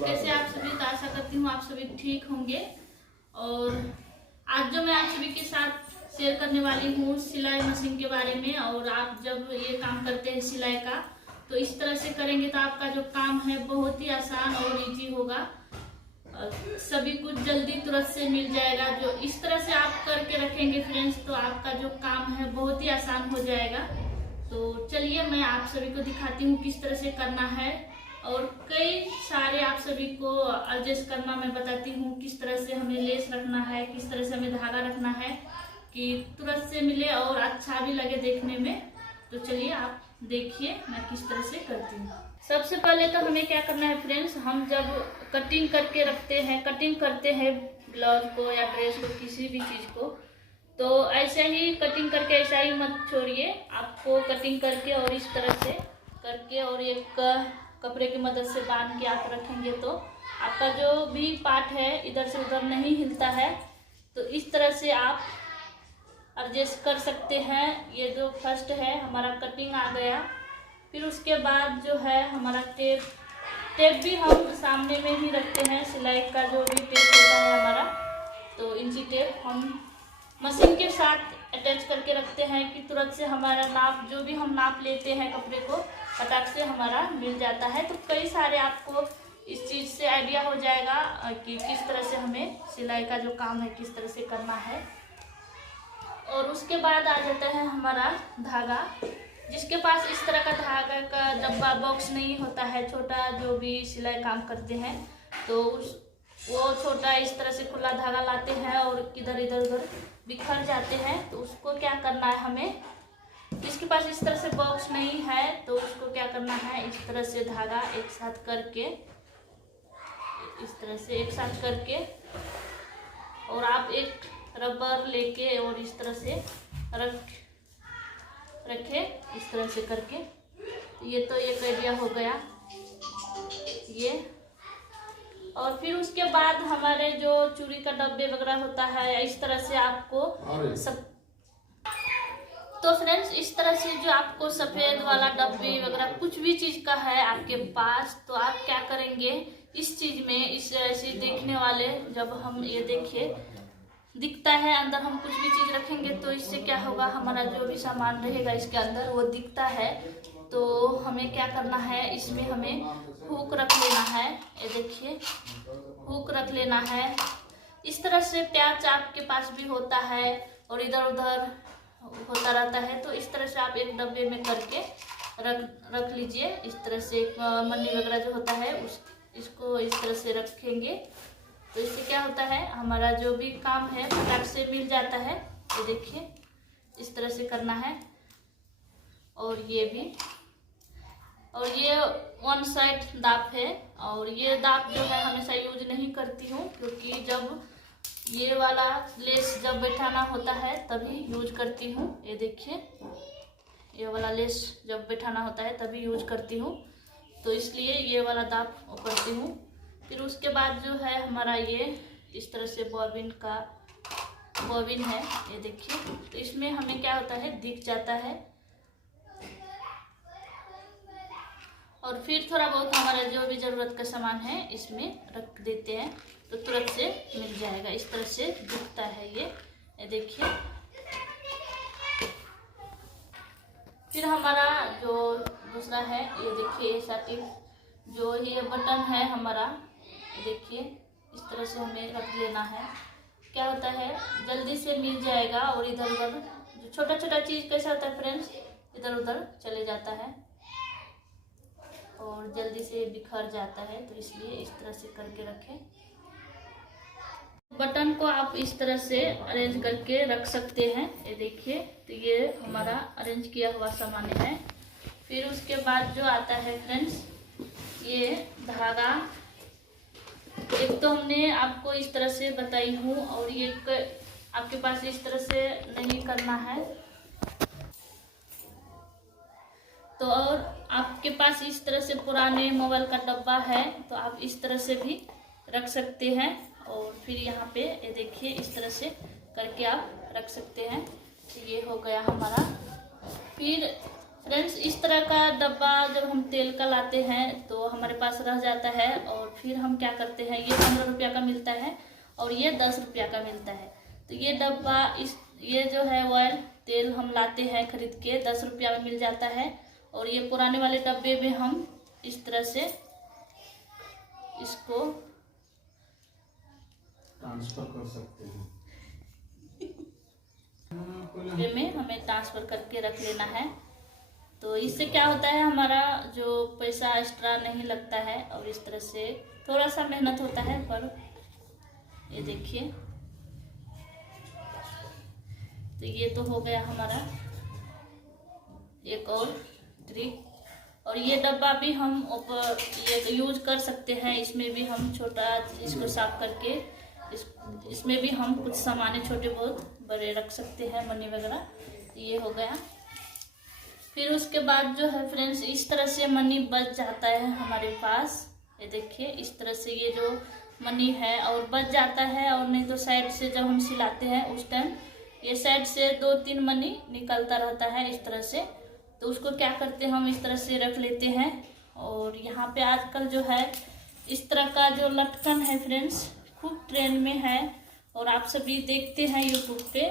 कैसे आप सभी? तो आशा करती हूँ आप सभी ठीक होंगे। और आज जो मैं आप सभी के साथ शेयर करने वाली हूँ सिलाई मशीन के बारे में। और आप जब ये काम करते हैं सिलाई का, तो इस तरह से करेंगे तो आपका जो काम है बहुत ही आसान और इजी होगा। सभी कुछ जल्दी तुरंत से मिल जाएगा। जो इस तरह से आप करके रखेंगे फ्रेंड्स, तो आपका जो काम है बहुत ही आसान हो जाएगा। तो चलिए मैं आप सभी को दिखाती हूँ किस तरह से करना है। और कई सारे आप सभी को एडजस्ट करना मैं बताती हूँ, किस तरह से हमें लेस रखना है, किस तरह से हमें धागा रखना है कि तुरंत से मिले और अच्छा भी लगे देखने में। तो चलिए आप देखिए मैं किस तरह से करती हूँ। सबसे पहले तो हमें क्या करना है फ्रेंड्स, हम जब कटिंग करके रखते हैं, कटिंग करते हैं ब्लाउज को या ड्रेस को, किसी भी चीज को, तो ऐसे ही कटिंग करके ऐसा ही मत छोड़िए। आपको कटिंग करके और इस तरह से करके और एक कपड़े की मदद से बांध के आप रखेंगे तो आपका जो भी पार्ट है इधर से उधर नहीं हिलता है। तो इस तरह से आप एडजस्ट कर सकते हैं। ये जो फर्स्ट है हमारा कटिंग आ गया। फिर उसके बाद जो है हमारा टेप भी हम सामने में ही रखते हैं। सिलाई का जो भी टेप होता है हमारा, तो इंची टेप हम मशीन के साथ अटैच करके रखते हैं कि तुरंत से हमारा नाप, जो भी हम नाप लेते हैं कपड़े को, फटाक से हमारा मिल जाता है। तो कई सारे आपको इस चीज़ से आइडिया हो जाएगा कि किस तरह से हमें सिलाई का जो काम है किस तरह से करना है। और उसके बाद आ जाता है हमारा धागा। जिसके पास इस तरह का धागा का डब्बा बॉक्स नहीं होता है, छोटा, जो भी सिलाई काम करते हैं, तो वो छोटा इस तरह से खुला धागा लाते हैं और किधर इधर उधर बिखर जाते हैं। तो उसको क्या करना है हमें, जिसके पास इस तरह से बॉक्स नहीं है तो उसको क्या करना है, इस तरह से धागा एक साथ करके, इस तरह से एक साथ करके, और आप एक रबर लेके और इस तरह से रखे, इस तरह से करके। ये तो एक आइडिया हो गया ये। और फिर उसके बाद हमारे जो चूड़ी का डब्बे वगैरह होता है, इस तरह से आपको सब, तो फ्रेंड्स इस तरह से जो आपको सफेद वाला डब्बे वगैरह कुछ भी चीज का है आपके पास, तो आप क्या करेंगे, इस चीज में इस ऐसे देखने वाले, जब हम ये देखिए दिखता है अंदर हम कुछ भी चीज रखेंगे, तो इससे क्या होगा, हमारा जो भी सामान रहेगा इसके अंदर वो दिखता है। तो हमें क्या करना है, इसमें हमें हुक रख लेना है। ये देखिए हुक रख लेना है। इस तरह से प्याच आपके पास भी होता है और इधर उधर होता रहता है, तो इस तरह से आप एक डब्बे में करके रख लीजिए। इस तरह से मन्नी वगैरह जो होता है इसको इस तरह से रखेंगे, तो इससे क्या होता है, हमारा जो भी काम है फटाक से मिल जाता है। ये देखिए इस तरह से करना है। और ये भी, और ये वन साइड दाप है। और ये दाप जो है हमेशा यूज नहीं करती हूँ, क्योंकि जब ये वाला लेस जब बैठाना होता है तभी यूज करती हूँ। ये देखिए ये वाला लेस जब बैठाना होता है तभी यूज करती हूँ, तो इसलिए ये वाला दाप करती हूँ। फिर उसके बाद जो है हमारा ये इस तरह से बॉबिन है, ये देखिए, तो इसमें हमें क्या होता है, दिख जाता है। और फिर थोड़ा बहुत हमारा जो भी ज़रूरत का सामान है इसमें रख देते हैं, तो तुरंत से मिल जाएगा। इस तरह से दिखता है ये देखिए। फिर हमारा जो दूसरा है, ये देखिए, ये साटिन जो ये बटन है हमारा, देखिए इस तरह से हमें रख लेना है। क्या होता है, जल्दी से मिल जाएगा। और इधर उधर जो छोटा छोटा चीज़ कैसा होता है फ्रेंड्स, इधर उधर चले जाता है और जल्दी से बिखर जाता है, तो इसलिए इस तरह से करके रखें। बटन को आप इस तरह से अरेंज करके रख सकते हैं। ये देखिए, तो ये हमारा अरेंज किया हुआ सामान है। फिर उसके बाद जो आता है फ्रेंड्स, ये धागा, एक तो हमने आपको इस तरह से बताई हूँ, और ये आपके पास इस तरह से नहीं करना है, तो और आपके पास इस तरह से पुराने मोबाइल का डब्बा है तो आप इस तरह से भी रख सकते हैं। और फिर यहाँ पे ये देखिए इस तरह से करके आप रख सकते हैं। तो ये हो गया हमारा। फिर फ्रेंड्स, इस तरह का डब्बा जब हम तेल का लाते हैं तो हमारे पास रह जाता है, और फिर हम क्या करते हैं, ये 15 रुपया का मिलता है और ये 10 रुपया का मिलता है। तो ये डब्बा ये जो है ऑयल तेल हम लाते हैं खरीद के, 10 रुपया में मिल जाता है। और ये पुराने वाले डब्बे में हम इस तरह से इसको ट्रांसफर कर सकते हैं। में हमें ट्रांसफर करके रख लेना है। तो इससे क्या होता है, हमारा जो पैसा एक्स्ट्रा नहीं लगता है, और इस तरह से थोड़ा सा मेहनत होता है, पर ये देखिए। तो ये तो हो गया हमारा एक और ट्रिक। और ये डब्बा भी हम ये यूज कर सकते हैं, इसमें भी हम छोटा इसको साफ करके इसमें भी हम कुछ सामान छोटे बहुत बड़े रख सकते हैं, मनी वगैरह। ये हो गया। फिर उसके बाद जो है फ्रेंड्स, इस तरह से मनी बच जाता है हमारे पास। ये देखिए, इस तरह से ये जो मनी है और बच जाता है। और नहीं तो साइड से जब हम सिलाते हैं उस टाइम ये साइड से 2-3 मनी निकलता रहता है इस तरह से। तो उसको क्या करते हैं, हम इस तरह से रख लेते हैं। और यहाँ पे आजकल जो है इस तरह का जो लटकन है फ्रेंड्स, खूब ट्रेंड में है, और आप सभी देखते हैं यूट्यूब पे।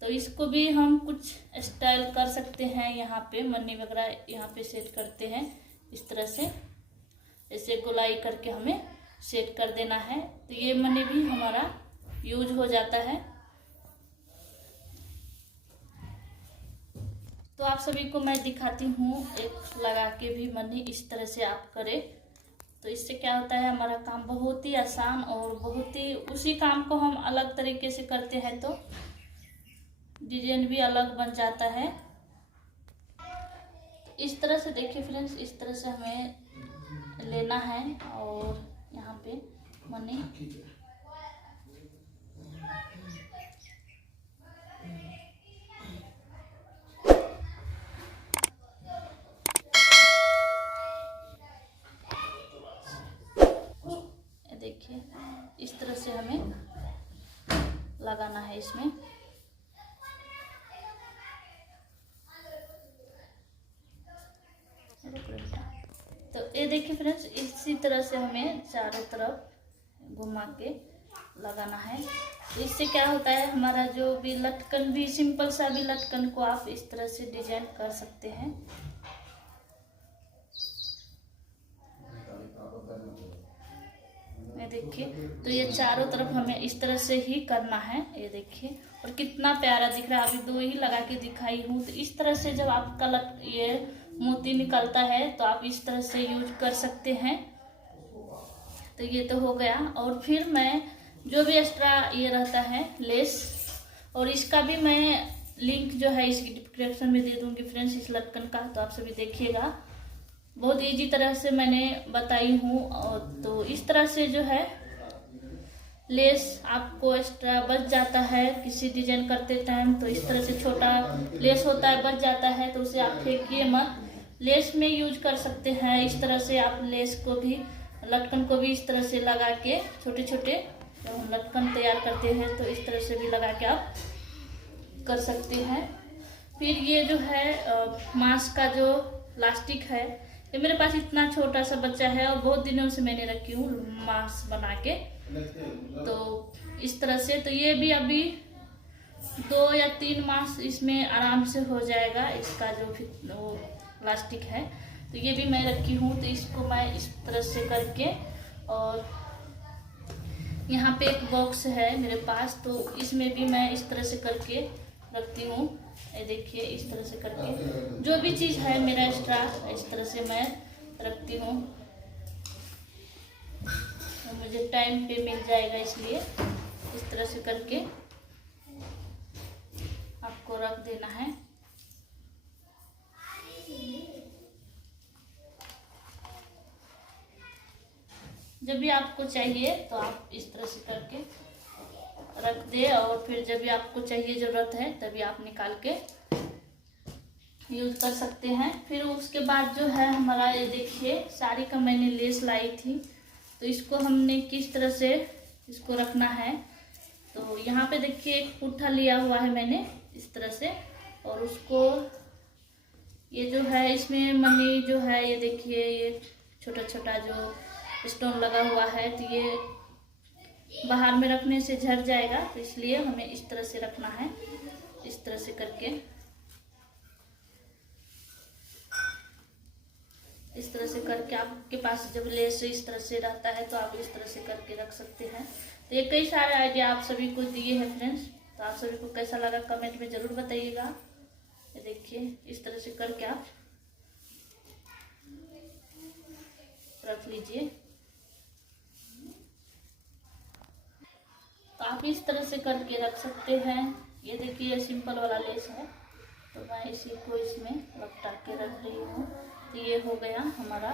तो इसको भी हम कुछ स्टाइल कर सकते हैं। यहाँ पे मनी वगैरह यहाँ पे सेट करते हैं इस तरह से, ऐसे गोलाई करके हमें सेट कर देना है। तो ये मनी भी हमारा यूज हो जाता है। तो आप सभी को मैं दिखाती हूँ एक लगा के भी मनी इस तरह से आप करें। तो इससे क्या होता है, हमारा काम बहुत ही आसान और बहुत ही उसी काम को हम अलग तरीके से करते हैं तो डिजाइन भी अलग बन जाता है। इस तरह से देखिए फ्रेंड्स, इस तरह से हमें लेना है। और यहाँ पे मनी देखिए, इस तरह से हमें लगाना है इसमें। तो ये देखिए फ्रेंड्स, इसी तरह से हमें चारों तरफ घुमा के लगाना है। तो इससे क्या होता है, हमारा जो भी लटकन भी सिंपल सा भी लटकन को आप इस तरह से डिजाइन कर सकते हैं। ये देखिए, तो ये चारों तरफ हमें इस तरह से ही करना है। ये देखिए, और कितना प्यारा दिख रहा है। अभी 2 ही लगा के दिखाई हूँ। तो इस तरह से जब आपका ये मोती निकलता है तो आप इस तरह से यूज कर सकते हैं। तो ये तो हो गया। और फिर मैं जो भी एक्स्ट्रा ये रहता है लेस, और इसका भी मैं लिंक जो है इसकी डिस्क्रिप्शन में दे दूंगी फ्रेंड्स, इस लटकन का। तो आप सभी देखिएगा, बहुत इजी तरह से मैंने बताई हूँ। और तो इस तरह से जो है लेस आपको एक्स्ट्रा बच जाता है किसी डिजाइन करते टाइम। तो इस तरह से छोटा लेस होता है, बच जाता है, तो उसे आप फेंकिए मत, लेस में यूज कर सकते हैं। इस तरह से आप लेस को भी, लटकन को भी इस तरह से लगा के छोटे छोटे जब हम लटकन तैयार करते हैं तो इस तरह से भी लगा के आप कर सकते हैं। फिर ये जो है मास्क का जो प्लास्टिक है, ये मेरे पास इतना छोटा सा बच्चा है और बहुत दिनों से मैंने रखी हूँ मास्क बना के। तो इस तरह से, तो ये भी अभी 2 या 3 मास इसमें आराम से हो जाएगा, इसका जो वो प्लास्टिक है। तो ये भी मैं रखी हूँ। तो इसको मैं इस तरह से करके, और यहाँ पे एक बॉक्स है मेरे पास, तो इसमें भी मैं इस तरह से करके रखती हूँ। ये देखिए, इस तरह से करके जो भी चीज़ है मेरा एक्स्ट्रा इस तरह से मैं रखती हूँ। तो मुझे टाइम पे मिल जाएगा, इसलिए इस तरह से करके आपको रख देना है। जब भी आपको चाहिए तो आप इस तरह से करके रख दे, और फिर जब भी आपको चाहिए ज़रूरत है तभी आप निकाल के यूज कर सकते हैं। फिर उसके बाद जो है हमारा, ये देखिए साड़ी का मैंने लेस लाई थी, तो इसको हमने किस तरह से इसको रखना है। तो यहाँ पे देखिए एक पुट्ठा लिया हुआ है मैंने इस तरह से, और उसको ये जो है इसमें मनी जो है, ये देखिए ये छोटा छोटा जो स्टोन लगा हुआ है, तो ये बाहर में रखने से झड़ जाएगा, तो इसलिए हमें इस तरह से रखना है। इस तरह से करके, इस तरह से करके आपके पास जब लेस इस तरह से रहता है तो आप इस तरह से करके रख सकते हैं। तो ये कई सारे आइडिया आप सभी को दिए हैं फ्रेंड्स, तो आप सभी को कैसा लगा कमेंट में ज़रूर बताइएगा। ये देखिए इस तरह से करके आप रख लीजिए। तो आप इस तरह से करके रख सकते हैं। ये देखिए सिंपल वाला लेस है, तो मैं इसी को इसमें लपटा के रख रही हूँ। तो ये हो गया हमारा।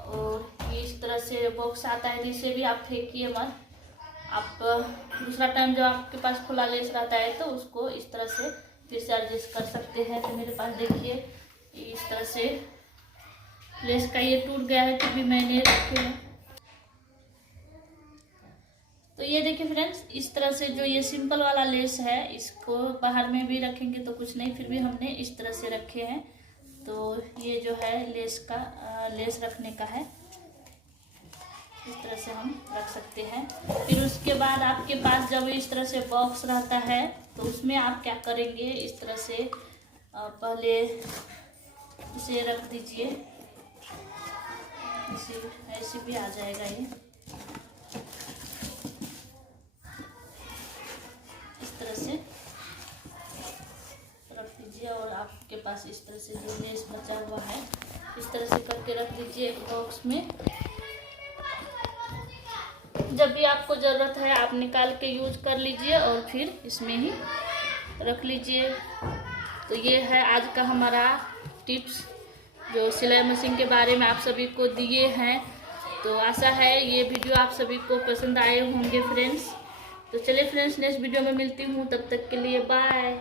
और ये इस तरह से बॉक्स आता है, जिसे भी आप फेंकिए मत। आप दूसरा टाइम जब आपके पास खुला लेस रहता है तो उसको इस तरह से फिर से एडजस्ट कर सकते हैं। तो मेरे पास देखिए इस तरह से लेस का ये टूट गया है, तो भी मैंने रखे हैं। तो ये देखिए फ्रेंड्स, इस तरह से जो ये सिंपल वाला लेस है, इसको बाहर में भी रखेंगे तो कुछ नहीं, फिर भी हमने इस तरह से रखे हैं। तो ये जो है लेस रखने का है, इस तरह से हम रख सकते हैं। फिर उसके बाद आपके पास जब इस तरह से बॉक्स रहता है तो उसमें आप क्या करेंगे, इस तरह से पहले इसे रख दीजिए, ऐसे भी आ जाएगा। ये इस तरह से रख दीजिए और आपके पास इस तरह से जो लेस बचा हुआ है इस तरह से करके रख दीजिए एक बॉक्स में। जब भी आपको ज़रूरत है आप निकाल के यूज कर लीजिए और फिर इसमें ही रख लीजिए। तो ये है आज का हमारा टिप्स, जो सिलाई मशीन के बारे में आप सभी को दिए हैं। तो आशा है ये वीडियो आप सभी को पसंद आए होंगे फ्रेंड्स। तो चलिए फ्रेंड्स, नेक्स्ट वीडियो में मिलती हूँ, तब तक के लिए बाय।